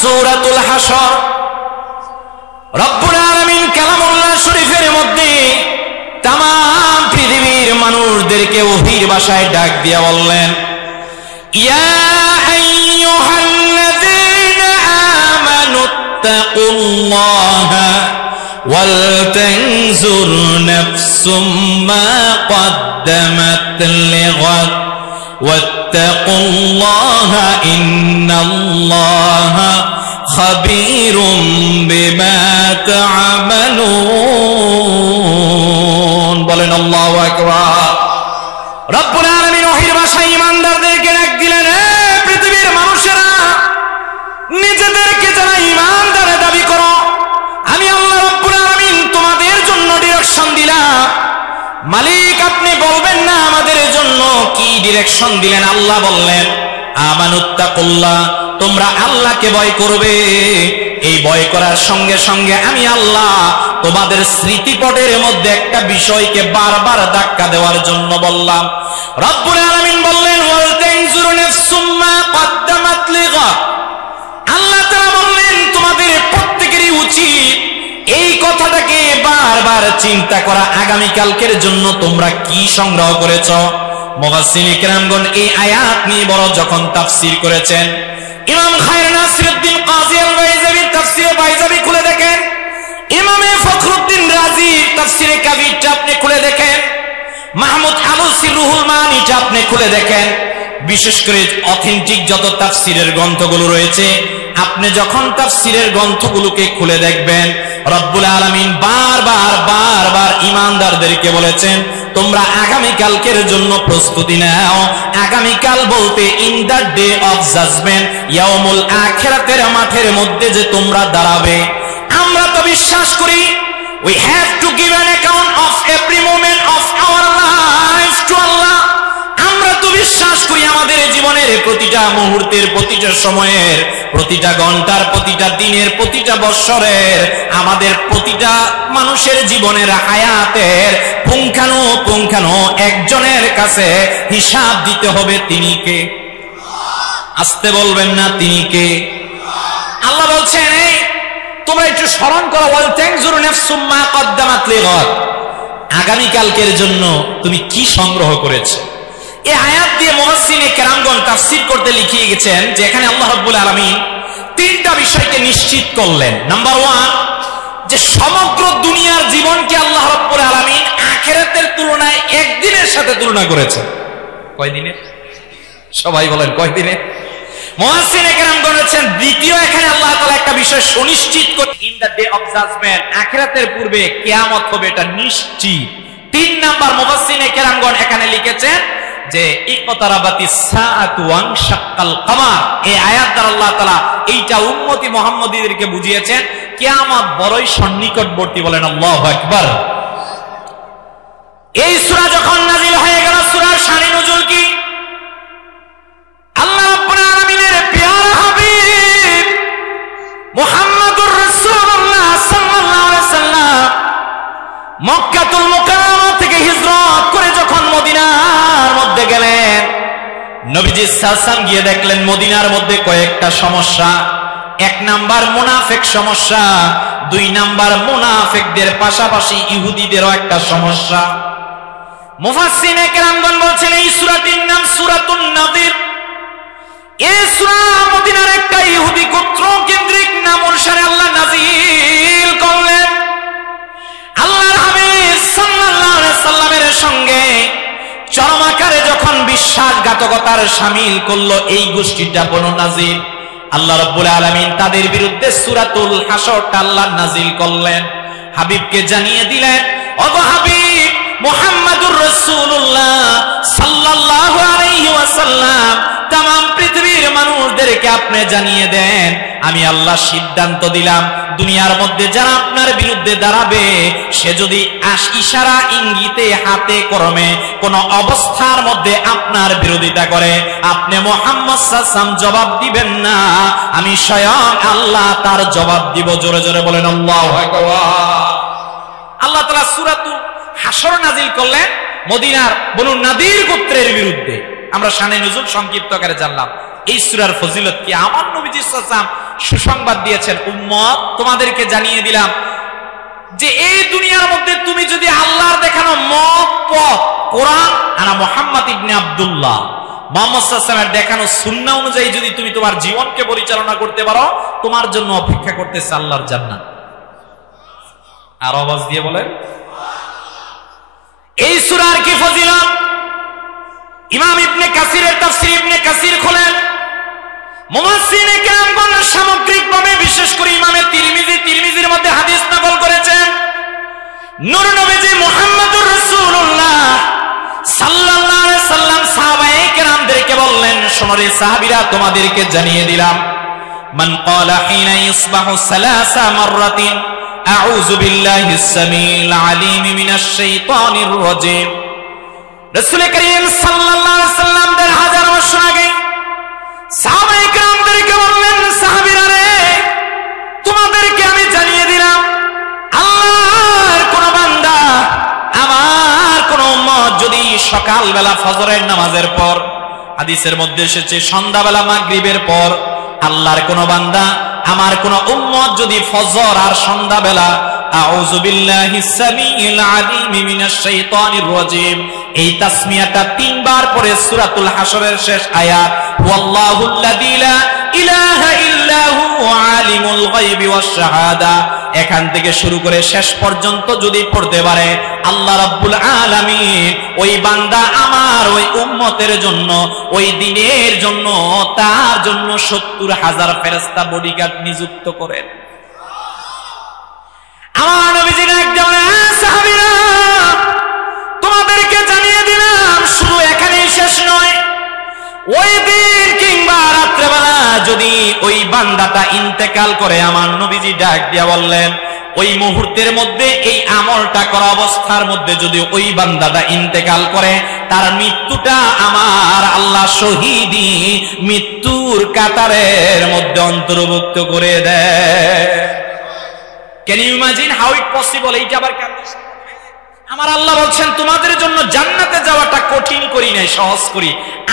সূরাতুল হাসর। রব্বুল আলামিন কালামুল্লাহ শরীফের মধ্যে तमाम পৃথিবীর মানুষদেরকে ওহীর ভাষায় ডাক দিয়ে বললেন, ইয়া আইয়ুহাল্লাযীনা আমানুত্তাকুল্লাহা ওয়াল তানজুর নাফসুম মা কদ্দামাত লিগাদ ওয়াত্তাকুল্লাহা ইন্নাল্লাহা খাবীরুম বিমা তা'মালুন। বলেন আল্লাহু আকবার। রব্বুল আলামিন ওহীর ভাষায় ঈমানদারদেরকে ডাক দিলেন, হে পৃথিবীর মানুষেরা, নিজেদেরকে যারা ঈমানদার দাবি করো, আমি আল্লাহ রব্বুল আলামিন তোমাদের জন্য ডিরেকশন দিলাম। মালিক আপনি বলবেন না আমাদের জন্য কি ডিরেকশন দিলেন? আল্লাহ বললেন, আমানুত্তাকুল্লাহ, তোমরা আল্লাহকে ভয় করবে। এই ভয় করার সঙ্গে সঙ্গে আমি আল্লাহ তোমাদের স্মৃতিপটের মধ্যে একটা বিষয়কে বারবার ধাক্কা দেওয়ার জন্য বললাম। রব্বুল আলামিন বললেন, ওয়াল তানজুরু নাফসুম মা কদ্দামাত লিগাদ। আল্লাহ তাআলা বললেন, তোমাদের প্রত্যেকেরই উচিত এই কথাটাকে বারবার চিন্তা করা, আগামী কালকের জন্য তোমরা কি সংগ্রহ করেছো। মুফাসসিরিনে কেরামগণ এই আয়াত নিয়ে বড় যখন তাফসীর করেছেন, ইমাম খায়র নাসিরউদ্দিন কাজী আল-বাইজাবী তাফসীরে বাইজাবী খুলে দেখেন, ইমামে ফখরুদ্দিন রাজি তাফসীরে কাবীরটা আপনি খুলে দেখেন, মাহমুদ আলুসি রুহুল মানিটা আপনি খুলে দেখেন। বিশেষ করে অথেন্টিক যত তাফসীরের গ্রন্থগুলো রয়েছে, আপনি যখন তাফসীরের গ্রন্থগুলোকে খুলে দেখবেন, রব্বুল আলামিন বারবার ঈমানদারদেরকে বলেছেন, তোমরা আগামী কালকের জন্য প্রস্তুতি নাও। আগামী কাল বলতে in the day of judgement, ইয়াউমুল আখিরাতের মাঠের মধ্যে যে তোমরা দাঁড়াবে। আমরা তো বিশ্বাস করি we have to give an account of every moment of our life to Allah. আমরা তো বিশ্বাস করি আমাদের জীবনের প্রতিটা মুহূর্তের, প্রতিটা সময়ের, প্রতিটা ঘন্টার, প্রতিটা দিনের, প্রতিটা বৎসরের, আমাদের প্রতিটা মানুষের জীবনের হায়াতের পুঙ্খানু একজনের কাছে হিসাব দিতে হবে। তিনি কে? আসতে বলবেন না, তিনি কে? আল্লাহ বলছেন, এই তোমরা একটু স্মরণ করো, ওয়াল তানজুরু নাফসুম মা কদ্দামাত লিগাদ। আগামী কালকের জন্য তুমি কি সংগ্রহ করেছো। এই আয়াত দিয়ে মুফাসসিরিনে কেরামগণ তাফসীর করতে লিখিয়ে গেছেন যে এখানে আল্লাহ রাব্বুল আলামিন তিনটা বিষয়কে নিশ্চিত করলেন। নাম্বার 1, যে সমগ্র দুনিয়ার জীবনকে আল্লাহ রাব্বুল আলামিন আখিরাতের তুলনায় একদিনের সাথে তুলনা করেছেন। কয় দিনের? সবাই বলেন কয় দিনে? মুফাসসিরিনে কেরামগণ বলেছেন, দ্বিতীয় এখানে আল্লাহ তাআলা একটা বিষয় সুনিশ্চিত করে, in the day of judgement, আখিরাতের পূর্বে কিয়ামত হবে, এটা নিশ্চিত। 3 নাম্বার মুফাসসিরিনে কেরামগণ এখানে লিখেছেন যে ইকতারাবাতিস সাআতু ওয়ানশাক্কাল কমার। এই আয়াত দ্বারা আল্লাহ তাআলা এইটা উম্মতি মুহাম্মদীদেরকে বুঝিয়েছেন কিয়ামত বড়ই সন্নিকটবর্তী। বলেন আল্লাহু আকবার। এই সূরা যখন নাযিল হয়ে গেল, সূরার শানে নুজুল কি? আল্লাহ রাব্বুল আলামিনের প্রিয় হাবিব মুহাম্মদুর রাসূলুল্লাহ সাল্লাল্লাহু আলাইহি সাল্লাম মক্কাতুল মুকাররমা থেকে হিজরত করে যখন মদিনার মধ্যে গেলেন, নবীজি সাল্লাল্লাহু আলাইহি ওয়াসাল্লাম গিয়ে দেখলেন মদিনার মধ্যে কয়েকটা সমস্যা। 1 নাম্বার মুনাফিক সমস্যা, 2 নাম্বার মুনাফিকদের পাশাপাশি ইহুদিদেরও একটা সমস্যা। মুফাসসিরিনে কেরামগণ বলছেন এই সূরাটির নাম সূরাতুন নাযির। এই সূরা মদিনার একটা ইহুদি গোত্র কেন্দ্রিক নাম অনুসারে আল্লাহ নাযিল করলেন। আল্লাহর হাবিব সাল্লাল্লাহু আলাইহি সাল্লামের সঙ্গে চরম আকারে যখন বিশ্বাসঘাতকতার শামিল করলো এই গোষ্ঠীটা বনু নাযির, আল্লাহ রাব্বুল আলামিন তাদের বিরুদ্ধে সূরাতুল হাসরটা আল্লাহ নাযিল করলেন। হাবিবকে জানিয়ে দিলেন, ওগো হাবিব মুহাম্মদুর রাসূলুল্লাহ সাল্লাল্লাহু আলাইহি ওয়াসাল্লাম, तमाम পৃথিবীর মানুষদেরকে আপনি জানিয়ে দেন, আমি আল্লাহ সিদ্ধান্ত দিলাম দুনিয়ার মধ্যে যারা আপনার বিরুদ্ধে দাঁড়াবে, সে যদি ইশারা ইঙ্গিতে হাতে কর্মে কোন অবস্থার মধ্যে আপনার বিরোধিতা করে, আপনি মুহাম্মদ সাল্লাল্লাহু আলাইহি ওয়াসাল্লাম জবাব দিবেন না, আমি স্বয়ং আল্লাহ তার জবাব দিব। জোরে জোরে বলেন আল্লাহু আকবার। আল্লাহ তাআলা সূরাতুল হাসর নাযিল করলেন মদিনার বনু নাদির গোত্রের বিরুদ্ধে। আমরা শানে নুজুল সংক্ষিপ্ত আকারে জানলাম। এই সূরার ফজিলত কি? আমার নবীজি সাল্লাল্লাহু আলাইহি ওয়াসাল্লাম সুসংবাদ দিয়েছেন, উম্মত তোমাদেরকে জানিয়ে দিলাম যে এই দুনিয়ার মধ্যে তুমি যদি আল্লাহর দেখানো পথ কোরআন আর মুহাম্মদ ইবনে আব্দুল্লাহ মুহাম্মদ সাল্লাল্লাহু আলাইহি ওয়াসাল্লামের দেখানো সুন্নাহ অনুযায়ী যদি তুমি তোমার জীবনকে পরিচালনা করতে পারো, তোমার জন্য অপেক্ষা করতেছে আল্লাহর জান্নাত। আর আওয়াজ দিয়ে বলেন এই সূরার কি ফজিলত? ইমাম ইবনে কাসিরের তাফসীর ইবনে কাসির খোলেন, মুফাসসিরিনে কেরামগণ সামগ্রিকভাবে বিশেষ করে ইমামে তিরমিজির মধ্যে হাদিস নকল করেছেন, নূর নবীজি মুহাম্মদুর রাসূলুল্লাহ সাল্লাল্লাহু আলাইহি সাল্লাম সাহাবায়ে কেরামদেরকে বললেন, শোনো রে সাহাবীরা, তোমাদেরকে জানিয়ে দিলাম, মান ক্বালা হিনা ইসবাহু সালাসা মাররাতিন আউযু বিল্লাহিস সামিল আলিম মিনাশ শাইতানির রাজিম। রাসূল করিম সাল্লাল্লাহু আলাইহি সাল্লাম দেড় হাজার বছর আগে সাহাবায়ে কেরামদেরকে বললেন, সাহাবীরা রে, তোমাদেরকে আমি জানিয়ে দিলাম, আল্লাহর কোন বান্দা, আমার কোন উম্মত যদি সকালবেলা ফজরের নামাজের পর, হাদিসের মধ্যে এসেছে সন্ধ্যাবেলা মাগরিবের পর, আল্লাহর কোন বান্দা, আমার কোন উম্মত যদি ফজর আর সন্ধ্যাবেলা আউযু বিল্লাহিস সামিল আলিম মিনাশ শাইতানির রাজিম এই তাসমিয়াটা তিনবার পরে সূরাতুল হাশরের শেষ আয়াত ওয়াল্লাহুল্লাযী লা ইলাহা ইল্লা হু আলিমুল গায়বি ওয়াশ শাহাদা এখান থেকে শুরু করে শেষ পর্যন্ত যদি পড়তে পারে, আল্লাহ রাব্বুল আলামিন ওই বান্দা আমার ওই উম্মতের জন্য, ওই দিনের জন্য, তার জন্য ৭০,০০০ ফেরেশতা বডিগার্ড নিযুক্ত করেন। আমার নবীজি একজন সাহাবীরা, তোমাদেরকে জানিয়ে দিলাম, শুধু এখানেই শেষ নয়, ওই দিন কিংবা রাত্রেবেলা যদি ওই বান্দাটা ইন্তেকাল করে, আমার নবীজি ডাক দিয়া বললেন, ওই মুহূর্তের মধ্যে এই আমলটা করা অবস্থার মধ্যে যদি ওই বান্দাটা ইন্তেকাল করে, তার মৃত্যুটা আমার আল্লাহ শহীদি মৃত্যুর কাতারের মধ্যে অন্তর্ভুক্ত করে দেয়। Can you imagine how it possible? এইটা আবার কেন? আমার আল্লাহ বলছেন, তোমাদের জন্য জান্নাতে যাওয়াটা কঠিন করি নাই, সহজ করি।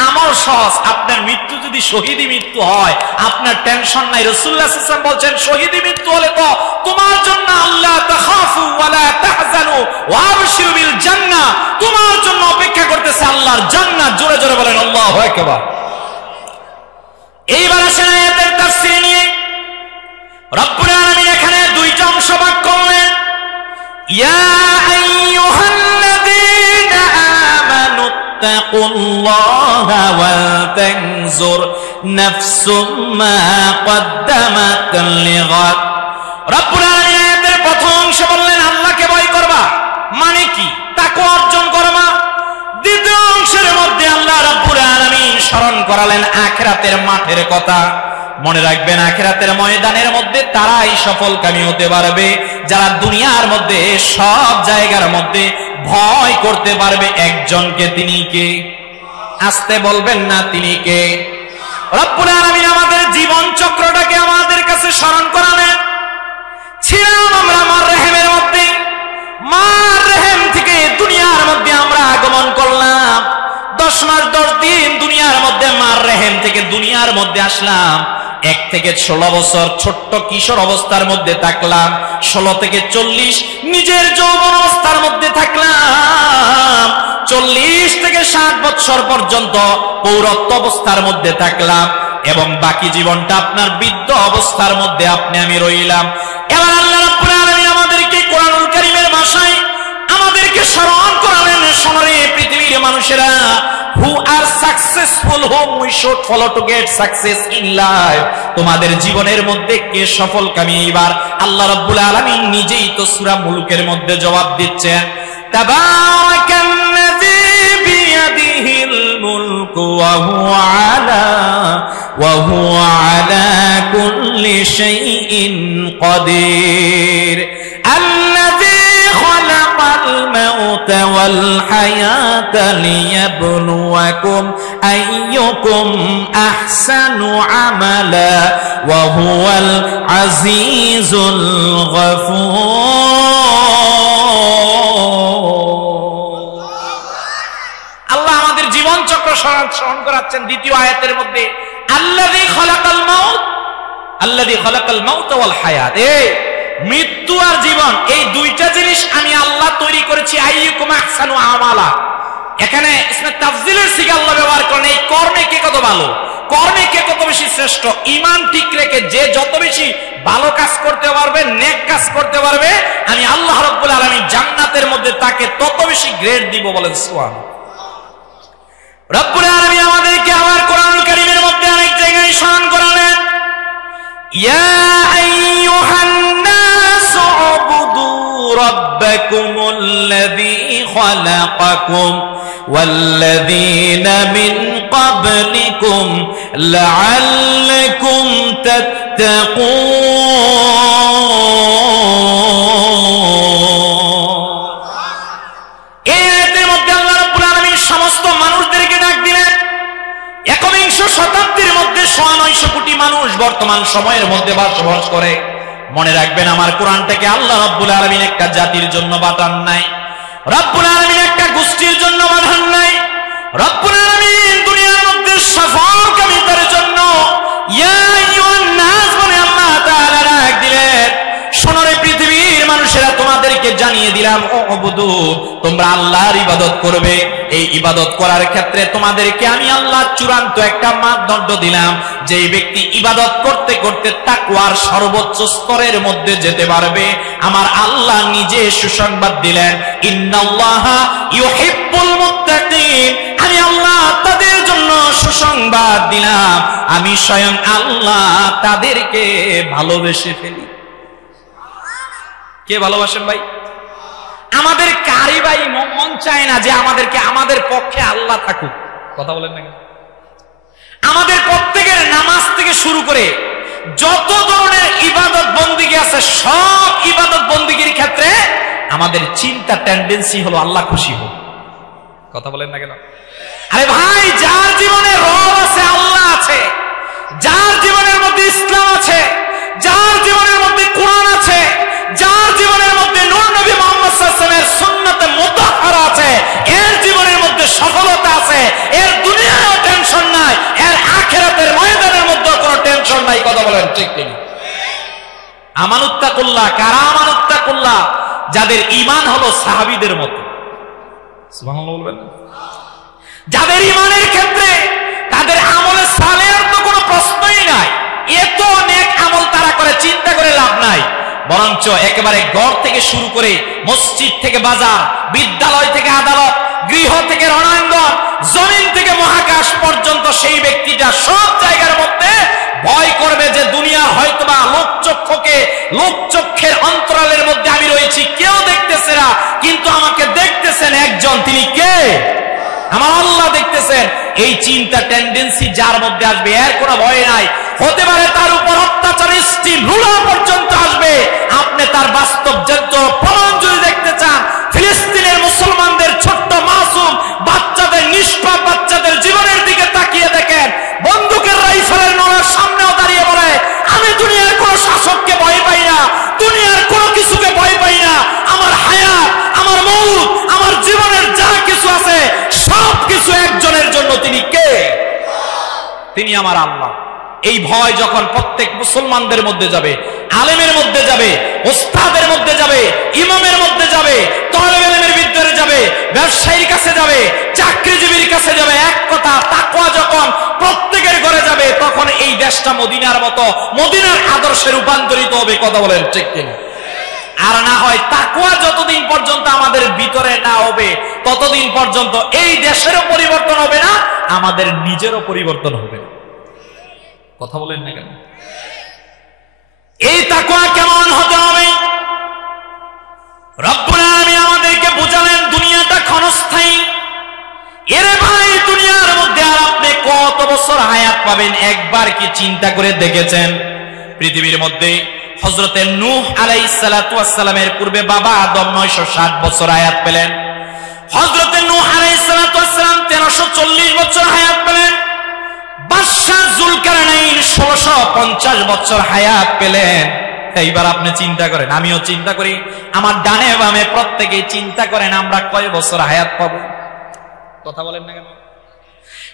আমল সহজ। আপনার মৃত্যু যদি শহীদি মৃত্যু হয়, আপনার টেনশন নাই। রাসূলুল্লাহ সাল্লাল্লাহু আলাইহি ওয়াসাল্লাম বলছেন, শহীদি মৃত্যু হলে তো তোমার জন্য আল্লাহ তাখাফু ওয়া লা তাহজানু ওয়া আবশিরু বিল জান্নাহ, তোমার জন্য অপেক্ষা করতেছে আল্লাহর জান্নাত। জোরে জোরে বলেন আল্লাহু আকবার। এইবার আসেন আয়াতের তাফসীর নিয়ে। রব্বুল আলামিন এখানে দুইটা অংশ ভাগ করলেন। ইয়া আইয়ুহাল্লাযীনা আমানুত্তাকুল্লাহা ওয়াল তানজুর নাফসুম মা কদ্দামাত লিগাদ। রব্বুল আলামিন আয়াতের প্রথম অংশে বললেন আল্লাহকে ভয় করবা, মানে কি? তাকওয়া অর্জন করবা। দ্বিতীয় অংশের মধ্যে আল্লাহ রব্বুল আলামিন স্মরণ করালেন আখিরাতের মাঠের কথা। মনে রাখবেন, আখিরাতের ময়দানের মধ্যে তারাই সফলকামী হতে পারবে যারা দুনিয়ার মধ্যে সব জায়গার মধ্যে ভয় করতে পারবে একজনকে। তিনি কে? আসতে বলবেন না, তিনি কে? রব্বুল আলামিন আমাদের জীবন চক্রটাকে আমাদের কাছে স্মরণ করালেন। ছিলাম আমরা মার রেহেমের মধ্যে, মার রেহেম থেকে দুনিয়ার মধ্যে আমরা আগমন করলাম। 10 মাস 10 দিন দুনিয়ার মধ্যে মার রেহেম থেকে দুনিয়ার মধ্যে আসলাম। 1 থেকে 16 বছর ছোট্ট কিশোর অবস্থার মধ্যে থাকলাম। 16 থেকে 40 নিজের যৌবন অবস্থার মধ্যে থাকলাম। 40 থেকে 60 বছর পর্যন্ত পৌরত্ব অবস্থার মধ্যে থাকলাম, এবং বাকি জীবনটা আপনার বৃদ্ধ অবস্থার মধ্যে আপনি আমি রইলাম। এবার আল্লাহ রাব্বুল আলামিন আমাদেরকে কোরআনুল কারীমের ভাষায় আমাদেরকে স্মরণ করালেন, শোনে পৃথিবীর মানুষেরা, who are successful, whom we should follow to get success in life, তোমাদের জীবনের মধ্যে কে সফলকামী? এবার আল্লাহ রাব্বুল আলামিন নিজেই তো সূরা মুলুকের মধ্যে জবাব দিচ্ছেন, তাবারাকাল্লাযী বিয়াদিহিল মুলকু ওয়া হুয়া আলা কুল্লি শাইইন কাদির, আল্লাযী খালাকাল মাউতা ওয়াল হায়াতা লিয়াবলুয়াকুম আইয়ুকুম আহসানু আমালা ওয়া হুয়াল আজিজুল গফুর। আল্লাহ আমাদের জীবন চক্র স্মরণ করাচ্ছেন দ্বিতীয় আয়াতের মধ্যে, আল্লাযী খালাকাল মাউত, আল্লাযী খালাকাল মাউত ওয়াল হায়াত, এই মৃত্যু আর জীবন, এই দুইটা জিনিস আমি আল্লাহ তৈরি করেছি। আইয়ুকুম আহসানু আমালা, এখানে ইসমে তাফজিলের সিগা আল্লাহ ব্যবহার করেন। এই কর্মে কে কত ভালো, কর্মে কে কত বেশি শ্রেষ্ঠ, ঈমান ঠিক রেখে যে যত বেশি ভালো কাজ করতে পারবে, নেক কাজ করতে পারবে, আমি আল্লাহ রাব্বুল আলামিন জান্নাতের মধ্যে তাকে তত বেশি গ্রেড দিব। বলেন সুবহানাল্লাহ। রব্বুল আলামিন আমাদেরকে আবার কোরআনুল কারীমের মধ্যে অনেক জায়গায় স্মরণ করালেন, ইয়া আইয়ুহান নাসু উবুদু রাব্বাকুমুল্লাযী খালাকাকুম ওয়াল্লাযীনা মিন ক্বাবলিকুম লাআল্লাকুম তাত্তাকুন। এই আয়াতের মধ্যে আল্লাহ রাব্বুল আলামিন সমস্ত মানুষদেরকে ডাক দিলেন। একবিংশ শতাব্দীর মধ্যে ৯০০ কোটি মানুষ বর্তমান সময়ের মধ্যে বসবাস করে। মনে রাখবেন, আমার কোরআনটাকে আল্লাহ রাব্বুল আলামিন একটা জাতির জন্য পাঠান নাই, রব্বুল আলামিন একটা গোষ্ঠীর জন্য পাঠান নাই। রব্বুল আলামিন দুনিয়ার মধ্যে সফলকামিতার জন্য ইয়া আইয়ুহান নাস বলে আল্লাহ তাআলা ডাক দিলেন। শোনো রে পৃথিবীর মানুষেরা, তোমাদেরকে জানিয়ে দিলাম, ও উবুদু, তোমরা আল্লাহর ইবাদত করবে। এই ইবাদত করার ক্ষেত্রে তোমাদেরকে আমি আল্লাহ চূড়ান্ত একটা মানদণ্ড দিলাম। যে ব্যক্তি ইবাদত করতে করতে তাকওয়ার সর্বোচ্চ স্তরের মধ্যে যেতে পারবে, আমার আল্লাহ নিজে সুসংবাদ দিলেন, ইন্নাল্লাহা ইউহিব্বুল মুত্তাকিন, আমি আল্লাহ তাদের জন্য সুসংবাদ দিলাম, আমি স্বয়ং আল্লাহ তাদেরকে ভালোবেসে ফেলি। কে ভালোবাসেন ভাই? আমাদের কারি ভাই মন চায় না যে আমাদের পক্ষে আল্লাহ থাকুক? কথা বলেন না? আমাদের প্রত্যেকের নামাজ থেকে শুরু করে যত ধরনের ইবাদত বন্দিগি আছে, সব ইবাদত বন্দিগির ক্ষেত্রে আমাদের চিন্তা টেন্ডেন্সি হলো আল্লাহ খুশি হোক। কথা বলেন না কেন? আরে ভাই, যার জীবনে রব আছে, আল্লাহ আছে, যার জীবনের মধ্যে ইসলাম আছে, যার জীবনের মধ্যে কোরআন আছে, যার জীবনের মধ্যে নূর নবী মুহাম্মদ সাল্লাল্লাহু আলাইহি ওয়াসাল্লামের সুন্নাতে মুতাহহারা আছে, এর জীবনের মধ্যে সফলতা আছে, এর দুনিয়ায়ও টেনশন নাই, এর আখিরাতের ময়দানের মধ্যে কোনো টেনশন নাই। কথা বলেন ঠিক কিনা? আমানুত্তাকুল্লাহ, কারা আমানুত্তাকুল্লাহ? যাদের ঈমান হলো সাহাবীদের মতো। সুবহানাল্লাহ বলবেন। যাদের ঈমানের ক্ষেত্রে তাদের আমলে সালেহের তো কোনো প্রশ্নই নাই, এত নেক আমল তারা করে, চিন্তা করে লাভ নাই। বরঞ্চ একেবারে ঘর থেকে শুরু করে মসজিদ থেকে বাজার, বিদ্যালয় থেকে আদালত, গৃহ থেকে রণাঙ্গন, জমিন থেকে মহাকাশ পর্যন্ত সেই ব্যক্তিটা সব জায়গার মধ্যে ভয় করবে যে দুনিয়া হয়তোবা লোকচক্ষের অন্তরালের মধ্যে আমি রয়েছি, কেউ দেখতেছে না, কিন্তু আমাকে দেখতেছেন একজন, তিনি কে? আমার আল্লাহ দেখতেছেন। এই চিন্তা টেন্ডেন্সি যার মধ্যে আসবে, এর কোনো ভয় নাই। হতে পারে তার উপর অত্যাচার স্টিম রুলার পর্যন্ত আসবে, আপনি তার বাস্তব প্রমাণ যদি দেখতে চান, ফিলিস্তিনের মুসলমানদের ছোট্ট মাসুম বাচ্চাদের, নিষ্পাপ বাচ্চাদের জীবনের দিকে তাকিয়ে দেখেন। বন্দুকের রাইফেলের নড়ার সামনেও দাঁড়িয়ে বলে, আমি দুনিয়ার কোন শাসককে ভয় পাই না, দুনিয়ার কোনো কিছুকে ভয় পাই না, আমার হায়াত, আমার মউত, আমার জীবনের যা কিছু আছে সব কিছু একজনের জন্য। তিনি কে? তিনি আমার আল্লাহ। এই ভয় যখন প্রত্যেক মুসলমানদের মধ্যে যাবে, আলেমের মধ্যে যাবে, ওস্তাদের মধ্যে যাবে, ইমামের মধ্যে যাবে, তালেব ইলমের ভিতরে যাবে, ব্যবসায়ীর কাছে যাবে, চাকরিজীবীর কাছে যাবে, এক কথা তাকওয়া যখন প্রত্যেকের ঘরে যাবে, তখন এই দেশটা মদিনার মতো, মদিনার আদর্শে রূপান্তরিত হবে। কথা বলেন ঠিক কিনা? আর না হয় তাকওয়া যতদিন পর্যন্ত আমাদের ভিতরে না হবে, ততদিন পর্যন্ত এই দেশেরও পরিবর্তন হবে না, আমাদের নিজেরও পরিবর্তন হবে না। কথা বলেন না কেন? এই তাকওয়া কেমন হতে হবে? রব্বুল আলামিন আমাদেরকে বুঝালেন, দুনিয়াটা ক্ষণস্থায়ী। এরে ভাই, দুনিয়ার মধ্যে আর আপনি কত বছর হায়াত পাবেন একবার কি চিন্তা করে দেখেছেন? পৃথিবীর মধ্যে হযরতে নূহ আলাইহিস সালাতু ওয়াস সালামের পূর্বে বাবা আদম 960 বছর হায়াত পেলেন। হযরতে নূহ আলাইহিস সালাতু ওয়াস সালাম 1340 বছর হায়াত পেলেন। বাদশা যুলকারনাইন 1650 বছর হায়াত পেলেন। এইবার আপনি চিন্তা করেন, আমিও চিন্তা করি, আমার ডানে বামে প্রত্যেকেই চিন্তা করেন আমরা কয় বছর হায়াত পাবো? কথা বলেন না কেন?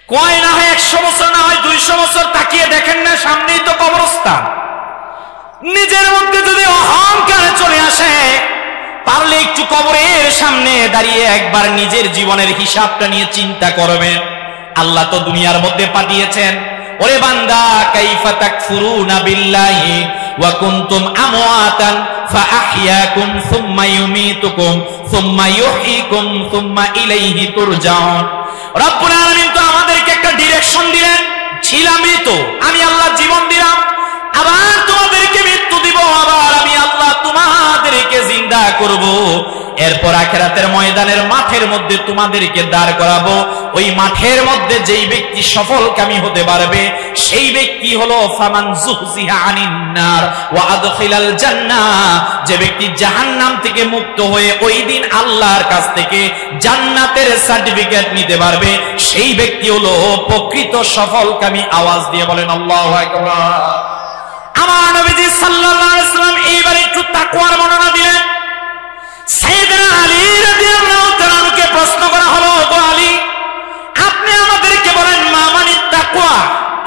কয় না হয় 100 বছর, না হয় 200 বছর তাকিয়ে দেখেন না, সামনেই তো কবরস্থান। নিজের মধ্যে যদি অহংকার চলে আসে, পারলে একটু কবরের সামনে দাঁড়িয়ে একবার নিজের জীবনের হিসাবটা নিয়ে চিন্তা করবেন। আল্লাহ তো দুনিয়ার মধ্যে পাঠিয়েছেন, ওরে বান্দা কাইফা তাকফুরুনা বিল্লাহি ওয়া কুনতুম আমওয়াতান ফাআহইয়াকুম সুম্মা ইউমীতুকুম সুম্মা ইউহয়িকুম সুম্মা ইলাইহি তুরজাউন। রব্বুল আলামিন তো আমাদেরকে একটা ডিরেকশন দিলেন, ছিলাম মৃত, আমি আল্লাহ জীবন দিলাম, আবার তোমাদেরকে মৃত্যু দিব, আবার আমি আল্লাহ তোমাদেরকে জিন্দা করব। এরপর আখিরাতের ময়দানের মাঠের মধ্যে তোমাদেরকে দাঁড় করাবো। ওই মাঠের মধ্যে যেই ব্যক্তি সফলকামী হতে পারবে সেই ব্যক্তি হলো ফামান যুহজিহা আনিন নার ওয়া আদখিলাল জান্নাহ। যে ব্যক্তি জাহান্নাম থেকে মুক্ত হয়ে ওই দিন আল্লাহর কাছ থেকে জান্নাতের সার্টিফিকেট নিতে পারবে সেই ব্যক্তি হলো প্রকৃত সফলকামী। আওয়াজ দিয়ে বলেন আল্লাহু আকবার। আমার নবীজি সাল্লাল্লাহু আলাইহি ওয়াসাল্লাম এইবার একটু তাকওয়ার বর্ণনা দিলেন। সাইয়েদনা আলী রাদিয়াল্লাহু তাআলা কে প্রশ্ন করা হলো, গো আলী, আপনি আমাদেরকে বলেন মা মানে তাকওয়া,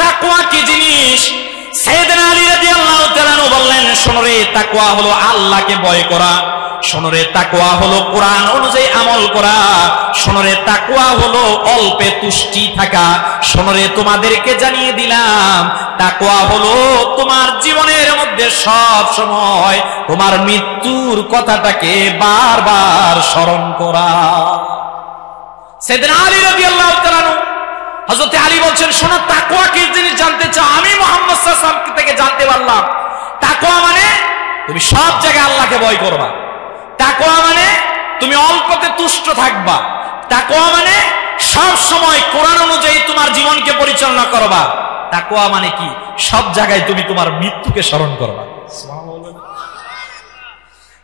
তাকওয়া কি জিনিস? সাইয়েদনা আলী রাদিয়াল্লাহু তাআলা বললেন, শোনো রে, তাকওয়া হলো আল্লাহকে ভয় করা। শোনো রে, তাকওয়া হলো কোরআন অনুযায়ী আমল করা। শোনো রে, তাকওয়া হলো অল্পে তুষ্টি থাকা। শোনো রে, তোমাদেরকে জানিয়ে দিলাম, তাকওয়া হলো তোমার জীবনের মধ্যে সব সময় তোমার মৃত্যুর কথাটাকে বারবার স্মরণ করা। সাইয়েদনা আলী রাদিয়াল্লাহু তাআলা, হযরত আলী বলছেন, শোনো, তাকওয়া কি জিনিস জানতে চাও? আমি মুহাম্মদ সাল্লাল্লাহু আলাইহি ওয়াসাল্লাম থেকে জানতে পারলাম, তাকওয়া মানে তুমি সব জায়গায় আল্লাহকে ভয় করবা। তাকওয়া মানে তুমি অল্পতে তুষ্ট থাকবা। তাকওয়া মানে সব সময় কোরআন অনুযায়ী তোমার জীবনকে পরিচালনা করবা। তাকওয়া মানে কি? সব জায়গায় তুমি তোমার মৃত্যুকে স্মরণ করবা।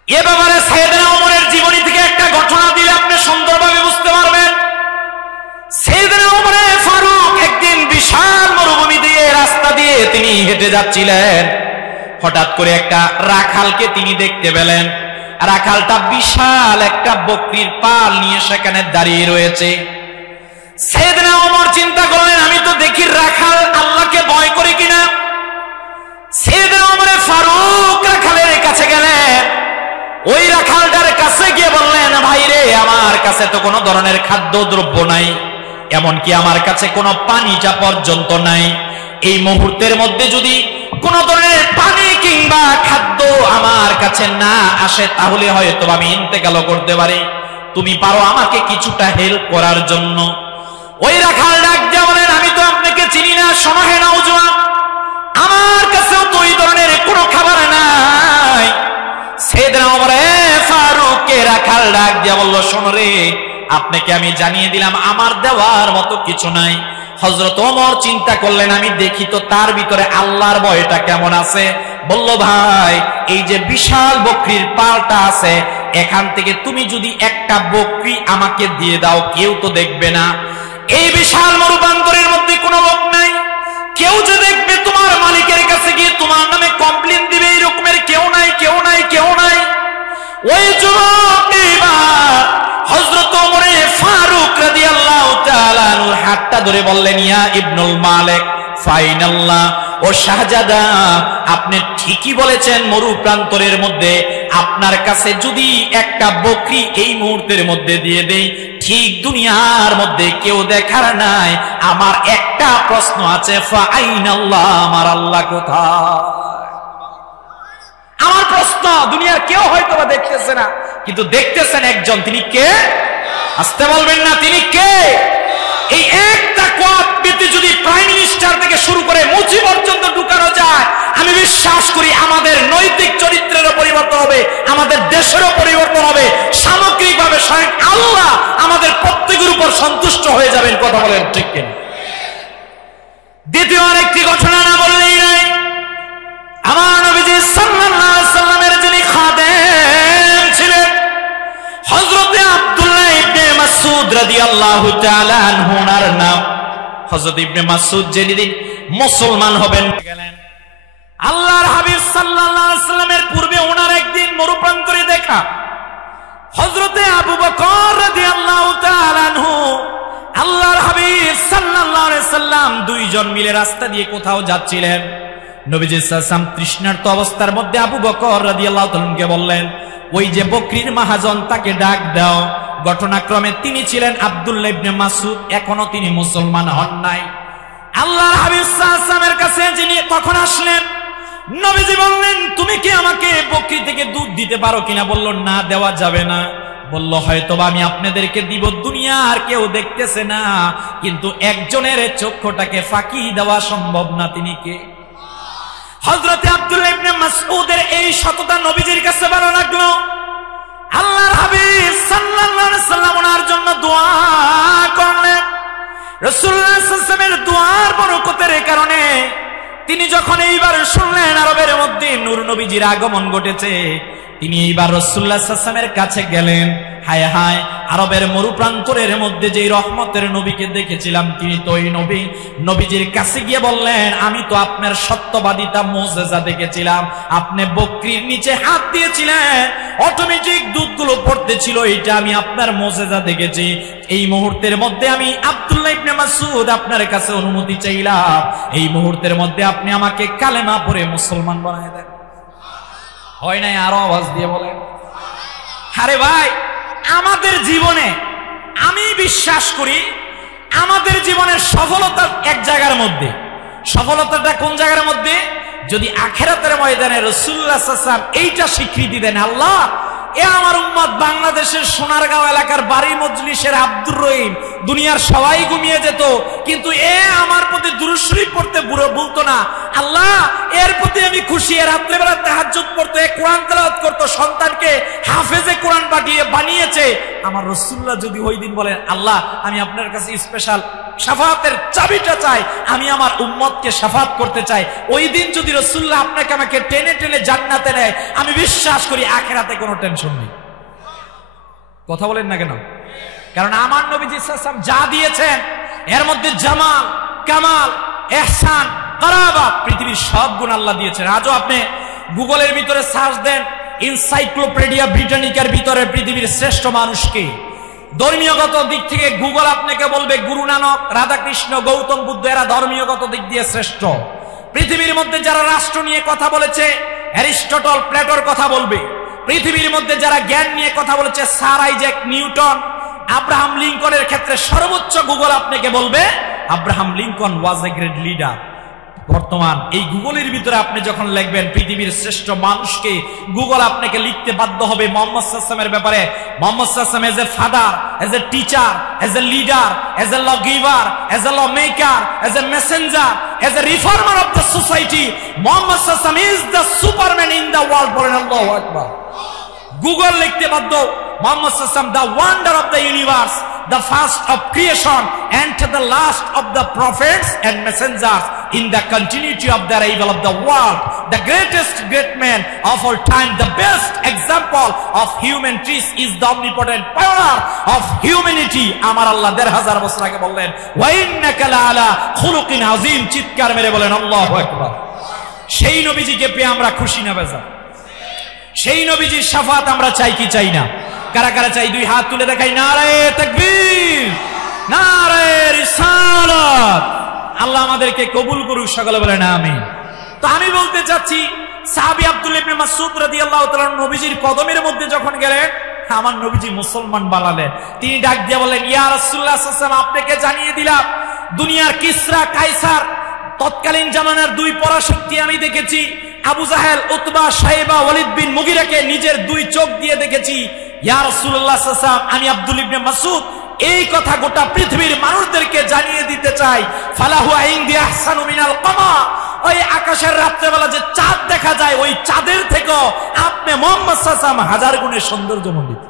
এ ব্যাপারে সাইয়েদনা ওমরের জীবনী থেকে একটা ঘটনা দিলে আপনি সুন্দরভাবে বুঝতে পারবেন। সাইয়েদনা ওমর ফারুক একদিন বিশাল মরুভূমি দিয়ে রাস্তা দিয়ে তিনি হেঁটে যাচ্ছিলেন। হঠাৎ করে একটা রাখালকে তিনি দেখতে পেলেন। রাখালটা বিশাল একটা বকরির পাল নিয়ে সেখানে দাঁড়িয়ে রয়েছে। সাইয়েদনা ওমর চিন্তা করলেন, আমি তো দেখি রাখাল আল্লাহকে ভয় করে কিনা। সাইয়েদনা ওমর ফারুক রাখালের কাছে গেলেন। ওই রাখালটার কাছে গিয়ে বললেন, ভাই রে, আমার কাছে তো কোনো ধরনের খাদ্য দ্রব্য নাই, এমনকি আমার কাছে কোনো পানিটা পর্যন্ত নাই। এই মুহূর্তের মধ্যে যদি কোন ধরনের পানি কিংবা খাদ্য আমার কাছে না আসে তাহলে হয়তো আমি ইন্তেকাল করতে পারি। তুমি পারো আমাকে কিছুটা হেল্প করার জন্য? ওই রাখাল ডাক দিয়ে বলেন, আমি তো আপনাকে চিনি না। শোনো হে নওজোয়ান, আমার কাছেও তো ওই ধরনের কোনো খাবার নাই। সাইয়েদনা ওমর ফারুককে রাখাল ডাক দিয়ে বলল, শোনো রে, আপনাকে আমি জানিয়ে দিলাম আমার দেওয়ার মতো কিছু নাই। হযরত ওমর চিন্তা করলেন, আমি দেখি তো তার ভিতরে আল্লাহর ভয়টা কেমন আছে। বলল, ভাই, এই যে বিশাল বকরির পালটা আছে, এখান থেকে তুমি যদি একটা বকরি আমাকে দিয়ে দাও, কেউ তো দেখবে না। এই বিশাল মরুপ্রান্তরের মধ্যে কোনো লোক নাই, কেউ যে দেখবে তোমার মালিকের কাছে গিয়ে তোমার নামে কমপ্লেইন দিবে, এই রকমের কেউ নাই, কেউ নাই, কেউ নাই। ওই যুবক এবার হযরত ওমর ফারুক রাদিয়াল্লাহু তাআলা আনহুর হাতটা ধরে বললেন, ইয়া ইবনুল মালিক, ফাইনাল্লাহ, ও শাহজাদা, আপনি ঠিকই বলেছেন। মরু প্রান্তরের মধ্যে আপনার কাছে যদি একটা বকরি এই মুহূর্তের মধ্যে দিয়ে দেই, ঠিক দুনিয়ার মধ্যে কেউ দেখার নাই। আমার একটা প্রশ্ন আছে, ফাইনাল্লাহ, আমার আল্লাহ কোথায়? আমার প্রশ্ন, দুনিয়ার কেউ হয়তো বা দেখতেছে না, কিন্তু দেখতেছেন একজন। তিনি কে? আসতে বলবেন না, তিনি কে? এই একটা কোয়াত ব্যক্তি যদি প্রাইম মিনিস্টার থেকে শুরু করে মুচি পর্যন্ত ঢুকানো যায়, আমি বিশ্বাস করি আমাদের নৈতিক চরিত্রেরও পরিবর্তন হবে, আমাদের দেশেরও পরিবর্তন হবে। সামগ্রিকভাবে স্বয়ং আল্লাহ আমাদের প্রত্যেকের উপর সন্তুষ্ট হয়ে যাবেন। কথা বলেন ঠিক কিনা? দ্বিতীয় আরেকটি ঘটনা না বললেই নাই। আমার নবীজি সাল্লাল্লাহু আলাইহি সাল্লামের যিনি খাদেম ছিলেন, হযরত আব্দুল্লাহ ইবনে মাসউদ রাদিয়াল্লাহু তাআলা আনহু, ওনার নাম হযরত ইবনে মাসউদ, যেদিন মুসলমান হবেন গেলেন আল্লাহর হাবিব সাল্লাল্লাহু আলাইহি সাল্লামের পূর্বে ওনার একদিন মরুপ্রান্তরে দেখা। হযরতে আবু বকর রাদিয়াল্লাহু তাআলা আনহু আল্লাহর হাবিব সাল্লাল্লাহু সাল্লাম দুইজন মিলে রাস্তা দিয়ে কোথাও যাচ্ছিলেন। নবীজি সাল্লাল্লাহু আলাইহি ওয়াসাল্লাম তৃষ্ণার্ত অবস্থার মধ্যে আবু বকর রাদিয়াল্লাহু তাআলাকে বললেন, ওই যে বকরির মাহাজন তাকে ডাক দাও। ঘটনাক্রমে তিনি ছিলেন আব্দুল্লাহ ইবনে মাসউদ, এখনো তিনি মুসলমান হন নাই। আল্লাহর হাবিব সাল্লাল্লাহু আলাইহি ওয়াসাল্লামের কাছে যিনি তখন আসলেন, নবীজি বললেন, তুমি কি আমাকে বকরি থেকে দুধ দিতে পারো কিনা? বলল, না, দেওয়া যাবে না। বলল, হয়তোবা আমি আপনাদেরকে দিব, দুনিয়া আর কেউ দেখতেছে না, কিন্তু একজনের চক্ষুটাকে ফাঁকি দেওয়া সম্ভব না। তিনি কে? হযরত আব্দুল্লাহ ইবনে মাসউদের এই সততা নবীজির কাছে ভালো লাগলো। আল্লাহর হাবিব সাল্লাল্লাহু আলাইহি ওয়াসাল্লাম ওনার জন্য দোয়া করলেন। রাসূলুল্লাহ সাল্লাল্লাহু আলাইহি ওয়াসাল্লামের দোয়ার বরকতের কারণে তিনি যখন এইবার শুনলেন আরবের মধ্যে নূর নবীজির আগমন ঘটেছে, তিনি এইবার রাসূলুল্লাহ সাল্লাল্লাহু আলাইহি ওয়াসাল্লামের কাছে গেলেন। হায় হায়, আরবের মরুপ্রান্তরের মধ্যে যেই রহমতের নবীকে দেখেছিলাম তিনি তো ওই নবী। নবীজির কাছে গিয়ে বললেন, আমি তো আপনার সত্যবাদিতা মুজিজা দেখেছিলাম। আপনি বকরির নিচে হাত দিয়েছিলেন, অটোমেটিক দুধগুলো পড়তেছিল, এটা আমি আপনার মুজিজা দেখেছি। এই মুহূর্তের মধ্যে আমি আব্দুল্লাহ ইবনে মাসউদ আপনার কাছে অনুমতি চাইলাম, এই মুহূর্তের মধ্যে আপনি আমাকে কালেমা পড়ে মুসলমান বানায় দেন। হয় নাই? আরো আওয়াজ দিয়ে বলেন। আরে ভাই, আমাদের জীবনে আমি বিশ্বাস করি আমাদের জীবনের সফলতা এক জায়গার মধ্যে। সফলতাটা কোন জায়গার মধ্যে? যদি আখিরাতের ময়দানে রাসূলুল্লাহ সাল্লাল্লাহু আলাইহি ওয়াসাল্লাম এইটা স্বীকৃতি দেন, আল্লাহ, এ আমার উম্মত বাংলাদেশের সোনারগাঁও এলাকার বাড়ি মজলিসের আব্দুর রহিম, দুনিয়ার সবাই ঘুমিয়ে যেত, কিন্তু এ আমার প্রতি দুরূদ শরীফ পড়তে বুড়ো বলতো না। আল্লাহ, এর প্রতি আমি খুশি। এ রাত্রেবেলা তাহাজ্জুদ পড়তো, এ কোরআন তেলাওয়াত করতো, সন্তানকে হাফেজে কোরআন বানিয়েছে। আমার রাসূলুল্লাহ যদি ওই দিন বলেন, আল্লাহ, আমি আপনার কাছে স্পেশাল শাফাআতের চাবিটা চাই, আমি আমার উম্মতকে শাফাআত করতে চাই, ওই দিন যদি রাসূলুল্লাহ আপনাকে আমাকে টেনে টেনে জান্নাতে নেয়, আমি বিশ্বাস করি আখিরাতে কোনো টেনশন নেই। কথা বলেন না কেন? কারণ আমার নবীজি সাল্লাল্লাহু আলাইহি ওয়াসাল্লাম যা দিয়েছেন এর মধ্যে জামাল, কামাল, ইহসান, কারাবাত, পৃথিবীর সব গুণ আল্লাহ দিয়েছেন। আজও আপনি গুগলের ভিতরে সার্চ দেন, এনসাইক্লোপিডিয়া ব্রিটানিকার ভিতরে পৃথিবীর শ্রেষ্ঠ মানুষকে, ধর্মীয়গত দিক থেকে গুগল আপনাকে বলবে গুরু নানক, রাধাকৃষ্ণ, গৌতম বুদ্ধ, এরা ধর্মীয়গত দিক দিয়ে শ্রেষ্ঠ। পৃথিবীর মধ্যে যারা রাষ্ট্র নিয়ে কথা বলেছে, অ্যারিস্টটল, প্লেটোর কথা বলবে। পৃথিবীর মধ্যে যারা জ্ঞান নিয়ে কথা বলেছে, স্যার আইজ্যাক নিউটন, আব্রাহাম লিঙ্কনের ক্ষেত্রে সর্বোচ্চ গুগল আপনাকে বলবে Abraham Lincoln was a great leader. বর্তমান এই গুগলের ভিতরে আপনি যখন লিখবেন পৃথিবীর শ্রেষ্ঠ মানুষকে, গুগল আপনাকে লিখতে বাধ্য হবে মুহাম্মদ সাল্লাল্লাহু আলাইহি ওয়াসাল্লামের ব্যাপারে। মুহাম্মদ সাল্লাল্লাহু আলাইহি ওয়াসাল্লাম as a father, as a teacher, as a leader, as a law giver, as a law maker, as a messenger, as a reformer of the society, Muhammad সাল্লাল্লাহু আলাইহি ওয়াসাল্লাম is the superman in the world. বলেন আল্লাহু আকবার। Google লিখতে বাধ্য, মুহাম্মদ সাল্লাল্লাহু আলাইহি ওয়াসাল্লাম the wonder of the universe, the first of creation and the last of the prophets and messengers in the continuity of the arrival of the world, the greatest great man of all time, the best example of human trees is the omnipotent power of humanity. আমার আল্লাহ ১৫০০ বছর আগে বললেন, ওয়া ইন্নাকা লাআলা খুলুকিন আযীম। চিৎকার মেরে বলেন আল্লাহু আকবার। সেই নবীজিকে পেয়ে আমরা খুশি না বেজার? সেই নবীজির শাফাত আমরা চাই কি চাই না? কারা কারা চাই? দুই হাত তুলে দেখাই, নারায়ে তাকবীর, নারায়ে রিসালাত। আল্লাহ আমাদেরকে কবুল করুক, সকলে বলেন আমিন। তো আমি বলতে চাচ্ছি, সাহাবী আব্দুল্লাহ ইবনে মাসউদ রাদিয়াল্লাহু তাআলা নবীজির কদমের মধ্যে যখন গেলেন, আমার নবীজি মুসলমান বানালেন। তিনি ডাক দিয়ে বললেন, ইয়া রাসূলুল্লাহ সাল্লাল্লাহু আলাইহি ওয়াসাল্লাম, আপনাকে জানিয়ে দিলাম, দুনিয়ার কিসরা, কায়সার, তৎকালীন জামানার দুই পরাশক্তি আমি দেখেছি। আবু জাহেল, উতবা, শাইবা, ওয়ালিদ বিন মুগিরাকে নিজের দুই চোখ দিয়ে দেখেছি। ইয়া রাসূলুল্লাহ সাল্লাল্লাহু আলাইহি ওয়াসাল্লাম, আমি আব্দুল্লাহ ইবনে মাসউদ এই কথা গোটা পৃথিবীর মানুষদেরকে জানিয়ে দিতে চাই, ফালাহু ইনদি আহসানু মিনাল কামার। ওই আকাশের রাত্রেবেলা যে চাঁদ দেখা যায়, ওই চাঁদের থেকে আপনি মুহাম্মদ সাল্লাল্লাহু আলাইহি ওয়াসাল্লাম হাজার গুণে সৌন্দর্যমণ্ডিত।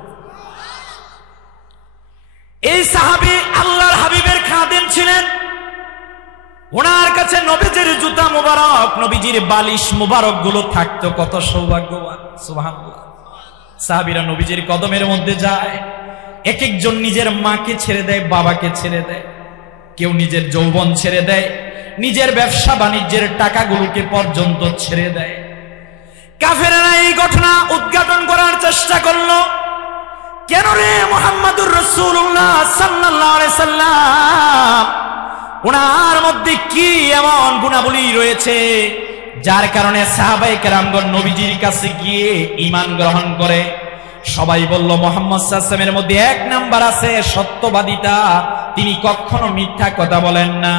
এই সাহাবী আল্লাহর হাবিবের খাদেম ছিলেন। ওনার কাছে নবীজির জুতা মুবারক, নবীজির বালিশ মুবারক গুলো থাকতো। কত সৌভাগ্যবান, সুবহানাল্লাহ। সাহাবীরা নবীজির কদমের মধ্যে যায়, এক একজন নিজের মাকে ছেড়ে দেয়, বাবাকে ছেড়ে দেয়, কেউ নিজের যৌবন ছেড়ে দেয়, নিজের ব্যবসা বাণিজ্যের টাকাগুলোকে পর্যন্ত ছেড়ে দেয়। কাফেররা এই ঘটনা উদ্ঘাটন করার চেষ্টা করলো, কেন রে মুহাম্মাদুর রাসূলুল্লাহ সাল্লাল্লাহু আলাইহি সাল্লাম ওনার মধ্যে কি এমন গুণাবলী রয়েছে যার কারণে সাহাবায়ে কেরামগণ নবীজির কাছে গিয়ে ঈমান গ্রহণ করে। সবাই বলল মুহাম্মদ সাল্লাল্লাহু আলাইহি ওয়াসাল্লামের মধ্যে এক নাম্বার আছে সত্যবাদিতা, তিনি কখনো মিথ্যা কথা বলেন না।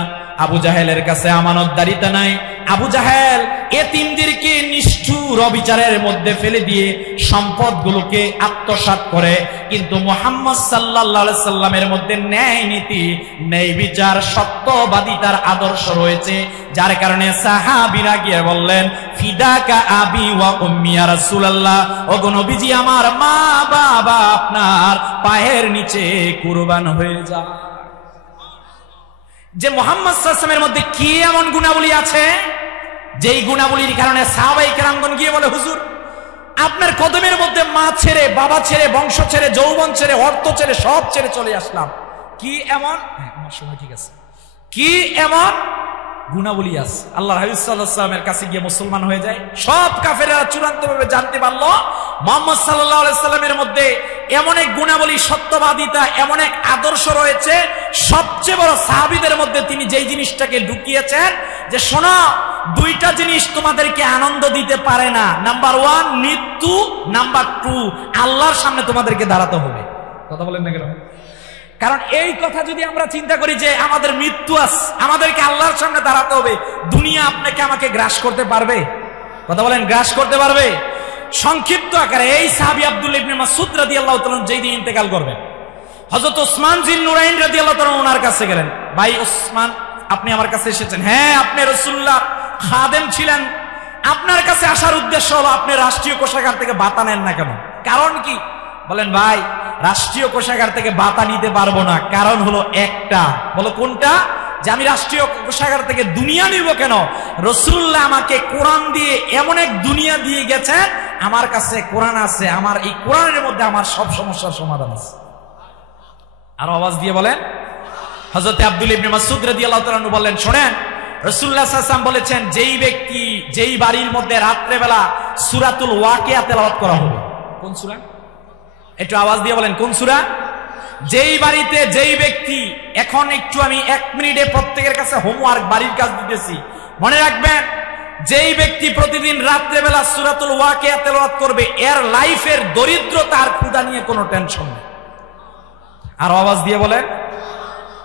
আবু জাহেলের কাছে আমানতদারিতা নাই। আবু জাহেল এতিমদেরকে নিষ্ঠুর অবিচারের মধ্যে ফেলে দিয়ে সম্পদগুলোকে আত্মসাৎ করে, কিন্তু মুহাম্মদ সাল্লাল্লাহু আলাইহি সাল্লামের মধ্যে ন্যায় নীতি, ন্যায় বিচার, সত্যবাদিতার আদর্শ রয়েছে। যার কারণে সাহাবীরা গিয়ে বললেন, ফিদাকা আবি ওয়া উম্মি ইয়া রাসূলুল্লাহ, ওগো নবীজি আমার মা বাবা আপনার পায়ের নিচে কুরবান হয়ে যায়। যে মুহাম্মদ সাল্লাল্লাহু আলাইহি ওয়াসাল্লামের মধ্যে কি এমন গুণাবলী আছে যেই গুণাবলীর কারণে সাহাবায়ে কেরামগণ গিয়ে বলে, হুজুর আপনার কদমের মধ্যে মা ছেড়ে, বাবা ছেড়ে, বংশ ছেড়ে, যৌবন ছেড়ে, অর্থ ছেড়ে, সব ছেড়ে চলে আসলাম। কি এমন, আমার সময় ঠিক আছে, কি এমন গুণাবলী আছে? আল্লাহর হাবিব সাল্লাল্লাহু আলাইহি ওয়াসাল্লামের কাছে গিয়ে মুসলমান হয়ে যায়। সব কাফেররা চূড়ান্তভাবে জানতে পারলো মুহাম্মদ সাল্লাল্লাহু আলাইহি ওয়াসাল্লামের মধ্যে এমন এক গুণাবলী, সত্যবাদিতা, এমন এক আদর্শ রয়েছে। সবচেয়ে বড় সাহাবীদের মধ্যে তিনি যেই জিনিসটাকে ঢুকিয়েছেন যে শোনো, দুইটা জিনিস তোমাদেরকে আনন্দ দিতে পারে না, নাম্বার 1 মৃত্যু, নাম্বার 2 আল্লাহর সামনে তোমাদেরকে দাঁড়াতে হবে। কথা বলেন না কেন? কারণ এই কথা যদি আমরা চিন্তা করি যে আমাদের মৃত্যু আছে, আমাদেরকে আল্লাহর সামনে দাঁড়াতে হবে, দুনিয়া আপনাকে আমাকে গ্রাস করতে পারবে? কথা বলেন, গ্রাস করতে পারবে? সংক্ষিপ্ত আকারে এই সাহাবী আব্দুল্লাহ ইবনে মাসউদ রাদিয়াল্লাহু তাআলা যেই দিন ইন্তেকাল করবেন, হযরত ওসমান জিন্নুরাইন রাদিয়াল্লাহু তাআলা ওনার কাছে গেলেন, ভাই ওসমান আপনি আমার কাছে এসেছেন, হ্যাঁ আপনি রাসূলুল্লাহ খাদেম ছিলেন, আপনার কাছে আসার উদ্দেশ্য হলো আপনি রাষ্ট্রীয় কোষাগার থেকে ভাতা নেন না কেন? কারণ কি? বলেন ভাই রাষ্ট্রীয় কোষাগার থেকে ভাতা নিতে পারবো না, কারণ হলো একটা। বলো কোনটা? যে আমি রাষ্ট্রীয় কোষাগার থেকে দুনিয়া নিব কেন? রাসূলুল্লাহ আমাকে কোরআন দিয়ে এমন এক দুনিয়া দিয়ে গেছেন, আমার কাছে কোরআন আছে, আমার এই কোরআনের মধ্যে আমার সব সমস্যার সমাধান আছে। আর আওয়াজ দিয়ে বলেন। হযরত আব্দুল্লাহ ইবনে মাসউদ রাদিয়াল্লাহু তাআলা বললেন, শোনেন রাসূলুল্লাহ সাল্লাল্লাহু আলাইহি ওয়াসাল্লাম বলেছেন যেই ব্যক্তি যেই বাড়ির মধ্যে রাত্রে বেলা সূরাতুল ওয়াকিয়া তেলাওয়াত করা হবে। কোন সূরা? একটু আওয়াজ দিয়ে বলেন কোন সূরা? যেই বাড়িতে যেই ব্যক্তি, এখন একটু আমি 1 মিনিটে প্রত্যেকের কাছে হোমওয়ার্ক, বাড়ির কাজ দিতেছি, মনে রাখবেন যেই ব্যক্তি প্রতিদিন রাত্রে বেলা সূরাতুল ওয়াকিয়া তেলাওয়াত করবে, এর লাইফের দরিদ্রতা আর ক্ষুধা নিয়ে কোনো টেনশন নেই। আর আওয়াজ দিয়ে বলেন।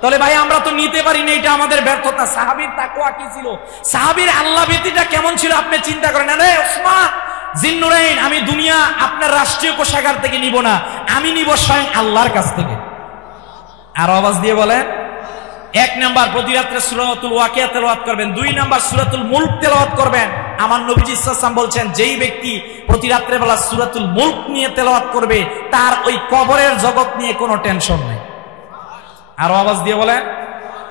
তাহলে ভাই আমরা তো নিতে পারি না, এটা আমাদের ব্যর্থতা। সাহাবীর তাকওয়া কি ছিল? সাহাবীর আল্লাহ ভীতিটা কেমন ছিল? আপনি চিন্তা করেন। আরে ওসমান জিন্নুরাইন, আমি দুনিয়া আপনার রাষ্ট্রীয় কোষাগার থেকে নিব না, আমি নিব স্বয়ং আল্লাহর কাছ থেকে। আর আওয়াজ দিয়ে বলেন। 1 নাম্বার প্রতি রাত্রে সূরাতুল ওয়াকিয়া তেলাওয়াত করবেন, 2 নাম্বার সূরাতুল মুলক তেলাওয়াত করবেন। আমার নবীজি সাল্লাল্লাহু আলাইহি ওয়াসাল্লাম বলছেন যেই ব্যক্তি প্রতি রাত্রে বেলা সূরাতুল মুলক নিয়ে তেলাওয়াত করবে, তার ওই কবরের জগৎ নিয়ে কোনো টেনশন নেই। আর আওয়াজ দিয়ে বলেন।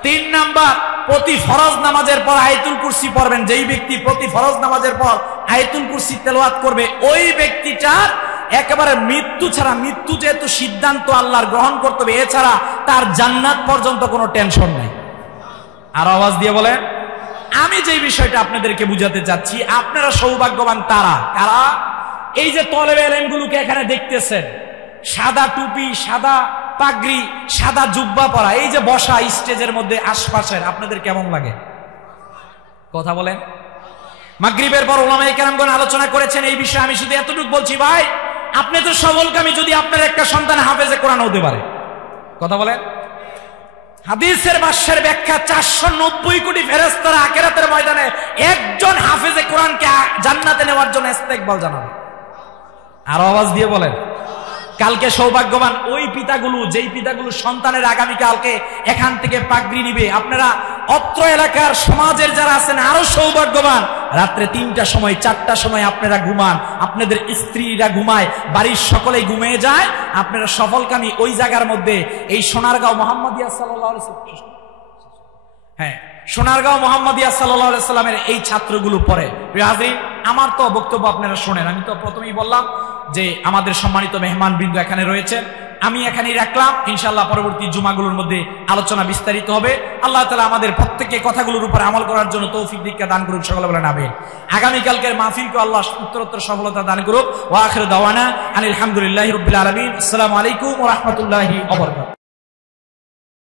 3 নাম্বার প্রতি ফরজ নামাজের পর আয়াতুল কুরসি পড়বেন। যেই ব্যক্তি প্রতি ফরজ নামাজের পর আয়াতুল কুরসি তেলাওয়াত করবে, ওই ব্যক্তিটার একেবারে মৃত্যু ছাড়া, মৃত্যু যেহেতু সিদ্ধান্ত আল্লাহর গ্রহণ করতে হবে, এছাড়া তার জান্নাত পর্যন্ত কোনো টেনশন নেই। আর আওয়াজ দিয়ে বলেন। আমি যে বিষয়টা আপনাদেরকে বুঝাতে চাচ্ছি, আপনারা সৌভাগ্যবান তারা কারা? এই যে তলেবে ইলমগুলোকে এখানে দেখতেছেন, সাদা টুপি, সাদা পাগড়ি, সাদা জুব্বা পরা, এই যে বসা স্টেজের মধ্যে আশপাশের, আপনাদের কেমন লাগে? কথা বলেন। মাগরিবের পর উলামায়ে কেরামগণ আলোচনা করেছেন এই বিষয়ে। আমি শুধু এতটুকু বলছি, ভাই আপনি তো সবলকামী যদি আপনার একটা সন্তান হাফেজে কোরআন হতে পারে। কথা বলেন। হাদিসের ভাষ্যের ব্যাখ্যা, 490 কোটি ফেরেশতারা আখিরাতের ময়দানে একজন হাফেজে কোরআনকে জান্নাতে নেওয়ার জন্য ইস্তেকবাল জানাবে। আর আওয়াজ দিয়ে বলেন। কালকে সৌভাগ্যবান ওই পিতাগুলো, যেই পিতাগুলো সন্তানের আগামীকালকে এখান থেকে পাগড়ি নিবে। আপনারা অত্র এলাকার সমাজের যারা আছেন আরো সৌভাগ্যবান, রাত্রে 3টার সময় 4টার সময় আপনারা ঘুমান, আপনাদের স্ত্রীরা ঘুমায়, বাড়ির সকলেই ঘুমিয়ে যায়, আপনারা সফলকামী। ওই জায়গার মধ্যে এই সোনারগাঁও মোহাম্মদিয়া সাল্লাল্লাহু আলাইহি ওয়াসাল্লাম, হ্যাঁ সোনারগাঁও মোহাম্মদিয়া সাল্লাল্লাহু আলাইহি ওয়াসাল্লামের এই ছাত্রগুলো পড়ে। প্রিয় হাজরিন, আমার তো বক্তব্য আপনারা শোনেন। আমি তো প্রথমেই বললাম যে আমাদের সম্মানিত মেহমান বৃন্দ এখানে রয়েছেন, আমি এখানেই রাখলাম। ইনশাআল্লাহ পরবর্তী জুমাগুলোর মধ্যে আলোচনা বিস্তারিত হবে। আল্লাহ তাআলা আমাদের প্রত্যেককে কথাগুলোর উপর আমল করার জন্য তৌফিক দীক্ষা দান করুন। সকলে বলেন আমিন। আগামীকালকের মাহফিলকে আল্লাহ উত্তরোত্তর সফলতা দান করুক। ওয়া আখিরু দাওয়ানা আনিল হামদুলিল্লাহি রাব্বিল আলামিন। আসসালামু আলাইকুম ওয়া রাহমাতুল্লাহি ওয়া বারাকাতুহু।